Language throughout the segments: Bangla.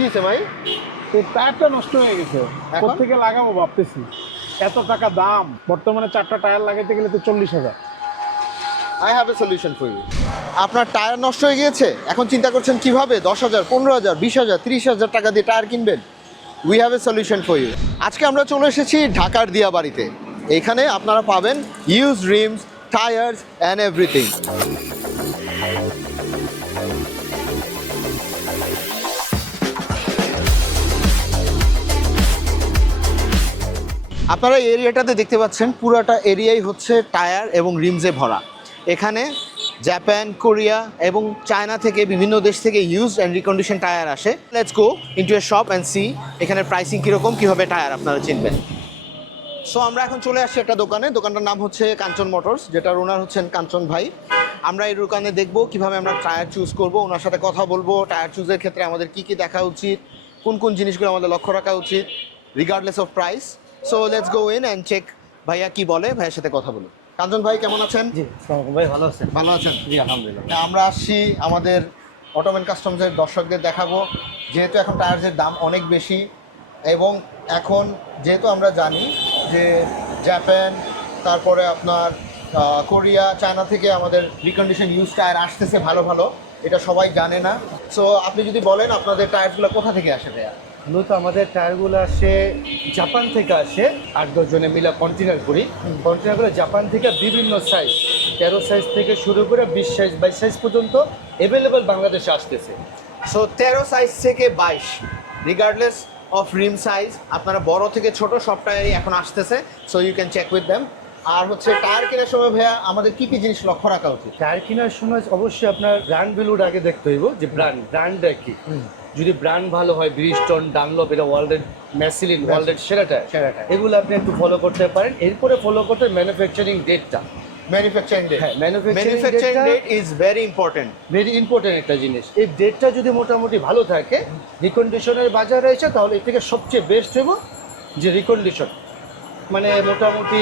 কি হয়েছে ভাই? এই টায়ারটা নষ্ট হয়ে গেছে, এখন? কোত্থেকে লাগাবো ভাবতেছি। এত টাকা দাম, বর্তমানে 4টা টায়ার লাগাইতে গেলে তো 40,000। I have a solution for you. আপনার টায়ার নষ্ট হয়ে গিয়েছে, এখন চিন্তা করছেন কিভাবে 10,000, 15,000, 20,000, 30,000 টাকা দিয়ে টায়ার কিনবেন। We have a solution for you. আজকে আমরা চলে এসেছি ঢাকার দিয়াবাড়িতে। এখানে আপনারা পাবেন used rims, tyres and everything. আপনারা এই এরিয়াটাতে দেখতে পাচ্ছেন পুরাটা এরিয়াই হচ্ছে টায়ার এবং রিমসে ভরা। এখানে জাপান, কোরিয়া এবং চায়না থেকে বিভিন্ন দেশ থেকে ইউজড অ্যান্ড রিকন্ডিশন টায়ার আসে। Let's go into a shop and see এখানে প্রাইসিং কীরকম, কীভাবে টায়ার আপনারা চিনবেন। সো আমরা এখন চলে আসছি একটা দোকানে। দোকানটার নাম হচ্ছে কাঞ্চন মোটরস, যেটার ওনার হচ্ছেন কাঞ্চন ভাই। আমরা এই দোকানে দেখবো কীভাবে আমরা টায়ার চুজ করব, ওনার সাথে কথা বলবো। টায়ার চুজের ক্ষেত্রে আমাদের কী কী দেখা উচিত, কোন কোন জিনিসগুলো আমাদের লক্ষ্য রাখা উচিত, regardless of price. So let's go in and check ভাইয়া কি বলে, ভাইয়ের সাথে কথা বলি। কাঞ্চন ভাই কেমন আছেন? জি, আসসালামু ভাই, ভালো আছেন? ভালো আছেন? জি, আলহামদুলিল্লাহ। আমরা আসছি আমাদের অটোমেন কাস্টমসের দর্শকদের দেখাবো, যেহেতু এখন টায়ার্সের দাম অনেক বেশি এবং এখন যেহেতু আমরা জানি যে জাপান, তারপরে আপনার কোরিয়া, চায়না থেকে আমাদের রিকন্ডিশন ইউজ টায়ার আসতেছে ভালো ভালো, এটা সবাই জানে না। সো আপনি যদি বলেন আপনাদের টায়ারগুলো কোথা থেকে আসে ভাইয়া? মূলত আমাদের টায়ারগুলো আসে জাপান থেকে, আসে 8-10 জনে মিলে কন্টেনার করি। কন্টেনারগুলো জাপান থেকে বিভিন্ন সাইজ, 13 সাইজ থেকে শুরু করে 20 সাইজ 22 সাইজ পর্যন্ত অ্যাভেলেবেল বাংলাদেশে আসতেছে। সো 13 সাইজ থেকে 22, রিগার্ডলেস অফ রিম সাইজ, আপনারা বড় থেকে ছোট সব টায়ারই এখন আসতেছে। So you can check with them. আর হচ্ছে টায়ার কেনার সময় ভাইয়া আমাদের কি কি জিনিস লক্ষ্য রাখা উচিত? টায়ার কেনার সময় অবশ্যই আপনার ব্র্যান্ড ভ্যালুর আগে দেখতে হইব যে ব্র্যান্ডটা কি। যদি ব্র্যান্ড ভালো হয়, ব্রিজস্টোন, ডানলপ, এটা ওয়ার্ল্ডের, ম্যাসিলিন ওয়ার্ল্ডের সেরা টায়ার, এগুলো আপনি একটু ফলো করতে পারেন। এরপরে ফলো করতে ম্যানুফ্যাকচারিং ডেটটা। ম্যানুফ্যাকচারিং ডেট, হ্যাঁ, manufacturing date is very important, very important একটা জিনিস। এই ডেটটা যদি মোটামুটি ভালো থাকে, রিকন্ডিশনের বাজারে এসে, তাহলে এর থেকে সবচেয়ে বেস্ট হইব যে রিকন্ডিশন, মানে মোটামুটি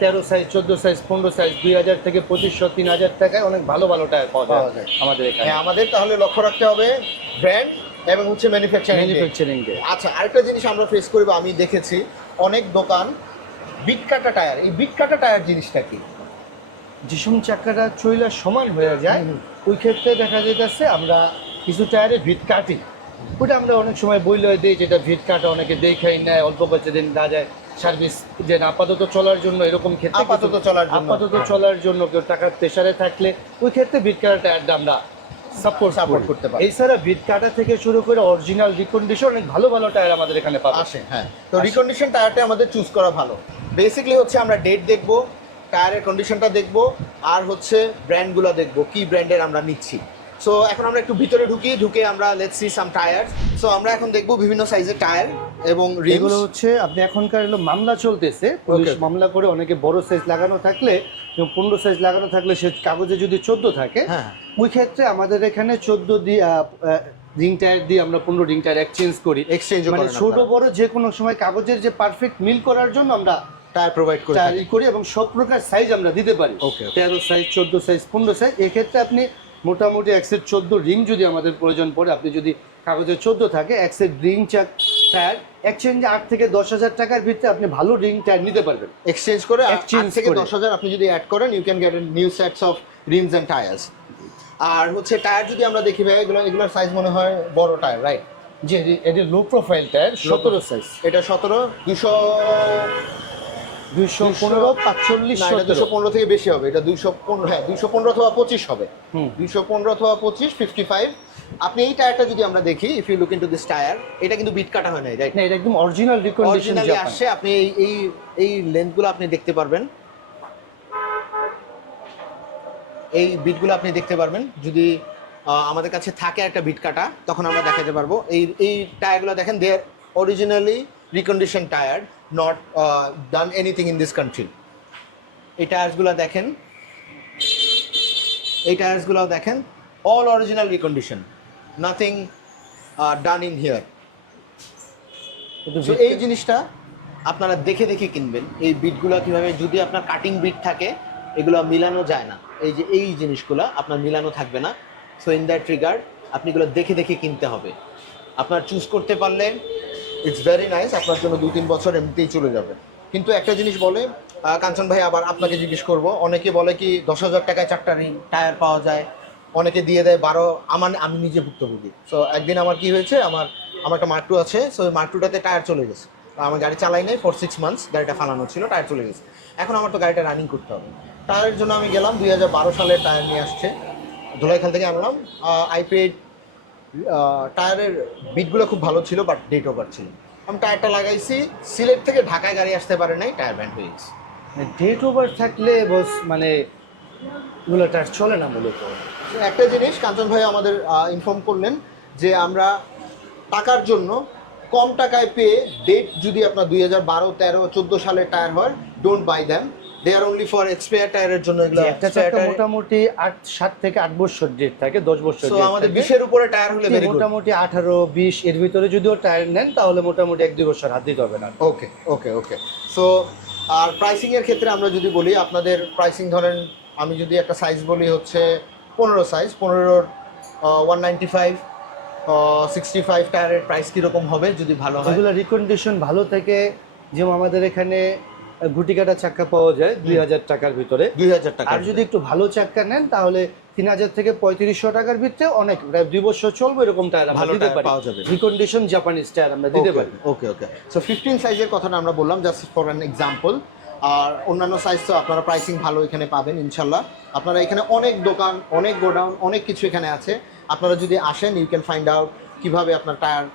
13 সাইজ, 14 সাইজ, 15 সাইজ 2,000 থেকে 2,500, 3,000 টাকায় অনেক ভালো ভালো টায়ার পাওয়া যায় আমাদের এখানে। হ্যাঁ, আমাদের তাহলে লক্ষ্য রাখতে হবে ব্র্যান্ড এবং হচ্ছে ম্যানুফ্যাকচারিং ডেট। আচ্ছা, আরেকটা জিনিস আমরা ফেস করি, আমি দেখেছি অনেক দোকান বিট কাটা টায়ার। এই বিট কাটা টায়ার জিনিসটা কি? যিসুম চাকাটা চইলা সমান হয়ে যায়, ওই ক্ষেত্রে দেখা যাইতেছে আমরা কিছু টায়ারে ভিট কাটি। ওটা আমরা অনেক সময় বইলে দিই, যেটা ভিট কাটা অনেকে দেখাই নেয়, অল্প পয়সা দিন না যায় সার্ভিস যে আপাতত চলার জন্য, এরকম ক্ষেত্রে আপাতত চলার জন্য কেউ টাকার প্রেশারে থাকলে ওই ক্ষেত্রে ভিট কাটা টায়ারটা আমরা সাপোর্ট করতে পারি। এছাড়া ভিট কাটা থেকে শুরু করে অরিজিনাল রিকন্ডিশন অনেক ভালো ভালো টায়ার আমাদের এখানে পাওয়া আসে। হ্যাঁ, তো রিকন্ডিশন টায়ারটা আমাদের চুজ করা ভালো। বেসিক্যালি হচ্ছে আমরা ডেট দেখবো, টায়ারের কন্ডিশনটা দেখবো, আর হচ্ছে ব্র্যান্ডগুলো দেখবো কি ব্র্যান্ডের আমরা নিচ্ছি। সো এখন আমরা একটু ভিতরে ঢুকে আমরা let's see some tyre. So আমরা এখন দেখবো বিভিন্ন সাইজের টায়ার এবং এগুলো হচ্ছে আপনি এখনকার হলো মামলা চলতেছে, পুলিশ মামলা করে অনেকে বড় সাইজ লাগানো থাকলে, 15 সাইজ লাগানো থাকলে সে কাগজে যদি 14 থাকে, ওই ক্ষেত্রে আমাদের এখানে 14 দিয়ে রিং টায়ার দিয়ে আমরা 15 রিং টায়ার এক্সচেঞ্জ করি। মানে ছোট বড় যে কোনো সময় কাগজের যে পারফেক্ট মিল করার জন্য আমরা টায়ার প্রোভাইড করি এবং সব প্রকার সাইজ আমরা দিতে পারি। 13 সাইজ, 14 সাইজ, 15 সাইজ। এক্ষেত্রে আপনি মোটামুটি 1 সেট 14 রিং যদি আমাদের প্রয়োজন পড়ে, আপনি যদি কাগজে 14 থাকে, 1 সেট রিং টায়ার এক্সচেঞ্জে 8 থেকে 10,000 টাকার ভিতরে আপনি ভালো রিং টায়ার নিতে পারবেন। এক্সচেঞ্জ করে 8 থেকে 10,000 আপনি যদি অ্যাড করেন, you can get new sets of rims and tyres. আর হচ্ছে টায়ার যদি আমরা দেখি ভাই, এগুলোর সাইজ মনে হয় বড় টায়ার, রাইট? জি, এটা লো প্রোফাইল টায়ার, 17 সাইজ। এটা 17, 215, 45, 215 থেকে বেশি হবে। এটা 215, হ্যাঁ 215 অথবা 25 হবে। 215 অথবা 25, 55। আপনি এই টায়ারটা যদি আমরা দেখি, if you look into this tyre, এটা কিন্তু বিট কাটা হয় না, রাইট? না, এটা একদম অরিজিনাল রিকন্ডিশন আসছে। আপনি এই লেন্থগুলো আপনি দেখতে পারবেন, এই বিটগুলো আপনি দেখতে পারবেন। যদি আমাদের কাছে থাকে একটা বিট কাটা, তখন আমরা দেখাতে পারবো। এই টায়ারগুলো দেখেন, they are originally recondition tyre, not done anything in this country. এই টায়ার্সগুলো দেখেন, all original recondition, nothing done in here. এই জিনিসটা আপনারা দেখে দেখে কিনবেন। এই বিটগুলো কীভাবে, যদি আপনার কাটিং বিট থাকে, এগুলো মিলানো যায় না। এই জিনিসগুলো আপনার মিলানো থাকবে না। সো ইন দ্যাট রিগার্ড আপনি এগুলো দেখে দেখে কিনতে হবে। আপনার চুজ করতে পারলে ইটস ভেরি নাইস, আপনার জন্য 2-3 বছর এমনিতেই চলে যাবে। কিন্তু একটা জিনিস বলে কাঞ্চন ভাই, আবার আপনাকে জিজ্ঞেস করব, অনেকে বলে কি 10,000 টাকায় 4টা রিম টায়ার পাওয়া যায়, অনেকে দিয়ে দেয় 12। আমি নিজে ভুক্তভোগী। সো একদিন আমার কি হয়েছে, আমার একটা মার্ক টু আছে, সো ওই মার্ক টুটাতে টায়ার চলে গেছে। আমার গাড়ি চালাই নাই ফর 6 মান্থস, গাড়িটা ফালানো ছিল, টায়ার চলে গেছে। এখন আমার তো গাড়িটা রানিং করতে হবে, টায়ারের জন্য আমি গেলাম 2012 সালের টায়ার নিয়ে আসছে, ধুলাইখাল থেকে আনলাম। আইপেড টায়ারের বিটগুলো খুব ভালো ছিল, বাট ডেট ওভার ছিল। আমি টায়ারটা লাগাইছি, সিলেট থেকে ঢাকায় গাড়ি আসতে পারে নাই, টায়ার ব্যান্ড হয়ে গেছে। ডেট ওভার থাকলে বস মানে এগুলো টায়ার চলে না মূলত। একটা জিনিস কাঞ্চন ভাই আমাদের ইনফর্ম করলেন যে আমরা টাকার জন্য কম টাকায় পেয়ে, ডেট যদি আপনার 2012, 13, 14 সালের টায়ার হয়, don't buy them, they are only for expire টায়ারের জন্য। এগুলো একটা চাকা মোটামুটি 7 থেকে 8 বছর ডেট থাকে, 10 বছর। সো আমাদের 20-এর উপরে টায়ার হলে ভেরি গুড। মোটামুটি 18-20 এর ভিতরে যদিও টায়ার নেন তাহলে মোটামুটি 1-2 বছর হাত দিতে হবে না। ওকে ওকে ওকে। সো আর প্রাইসিং এর ক্ষেত্রে আমরা যদি বলি, আপনাদের প্রাইসিং ধরেন, আমি যদি একটা সাইজ বলি হচ্ছে 15 সাইজ, 15-র 195, 65 টায়ারের প্রাইস কিরকম হবে যদি ভালো হয়? এগুলো রিকন্ডিশন ভালো থেকে, যেমন আমাদের এখানে গুটি কাটা চাক্কা পাওয়া যায় 2000 টাকার ভিতরে। 2000 টাকা। আর যদি একটু ভালো চাক্কা নেন তাহলে 3000 থেকে 3500 টাকার ভিতরে অনেক, প্রায় 2 বছর চলবে এরকম টায়ার আমরা দিতে পারি, পাওয়া যাবে। রিকন্ডিশন জাপানিজ টায়ার আমরা দিতে পারি। ওকে ওকে। সো 15 সাইজের কথাটা আমরা বললাম জাস্ট ফর অ্যান এক্সাম্পল। আর অন্যান্য সাইজ তো আপনারা প্রাইসিং ভালো এখানে পাবেন ইনশাল্লাহ। আপনারা এখানে অনেক দোকান, অনেক গোডাউন, অনেক কিছু এখানে আছে। আপনারা যদি আসেন, ইউ ক্যান ফাইন্ড আউট কীভাবে আপনার টায়ার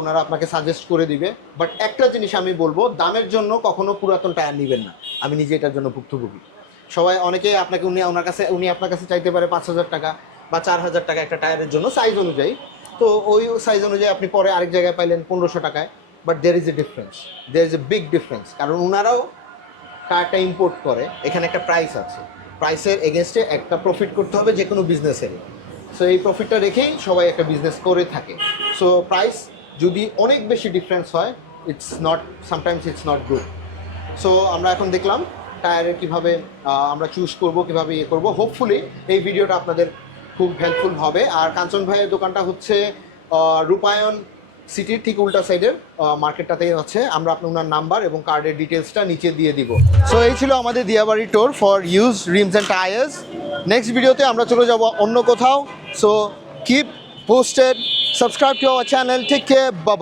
ওনারা আপনাকে সাজেস্ট করে দিবে। বাট একটা জিনিস আমি বলবো, দামের জন্য কখনো পুরাতন টায়ার নেবেন না। আমি নিজে এটার জন্য ভুক্তভোগী। সবাই অনেকে আপনাকে উনি আপনার কাছে চাইতে পারে 5,000 টাকা বা 4,000 টাকা একটা টায়ারের জন্য, সাইজ অনুযায়ী। তো ওই সাইজ অনুযায়ী আপনি পরে আরেক জায়গায় পাইলেন 1500 টাকায়। But there is a difference, there is a big difference. কারণ ওনারাও টায়ারটা ইম্পোর্ট করে, এখানে একটা প্রাইস আছে, প্রাইসের এগেনস্টে একটা প্রফিট করতে হবে যে কোনো বিজনেসেরই। সো এই প্রফিটটা রেখেই সবাই একটা বিজনেস করে থাকে। সো প্রাইস যদি অনেক বেশি ডিফারেন্স হয়, sometimes it's not good. So আমরা এখন দেখলাম টায়ারের কীভাবে আমরা চুজ করব, কীভাবে ইয়ে করবো। হোপফুলি এই ভিডিওটা আপনাদের খুব হেল্পফুল হবে। আর কাঞ্চন ভাইয়ের দোকানটা হচ্ছে রূপায়ণ সিটির ঠিক উল্টা সাইডের মার্কেটটাতেই হচ্ছে। আমরা ওনার নাম্বার এবং কার্ডের ডিটেলসটা নিচে দিয়ে দিব। সো এই ছিল আমাদের Diabari tour for used rims and tyres. Next ভিডিওতে আমরা চলে যাব অন্য কোথাও। So keep posted, subscribe to our channel, take care, bye by.